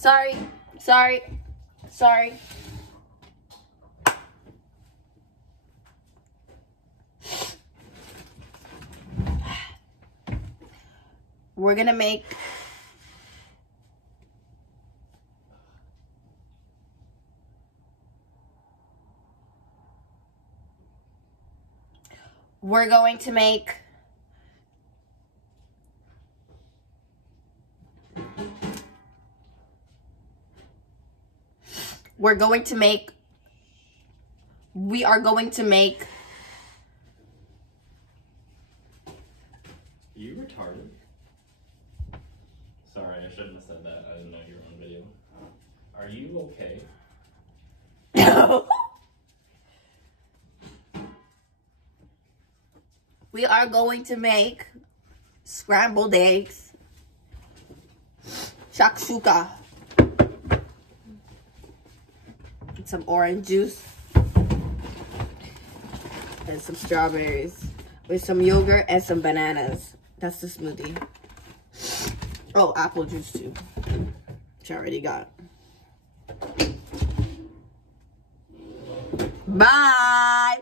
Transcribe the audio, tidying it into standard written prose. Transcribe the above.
Sorry. We're gonna make we're going to make we are going to make You retarded? Sorry, I shouldn't have said that. I didn't know you were on video. Are you okay? No. We are going to make scrambled eggs, shakshuka, and some orange juice, and some strawberries, with some yogurt and some bananas. That's the smoothie. Oh, apple juice too, which I already got. Bye.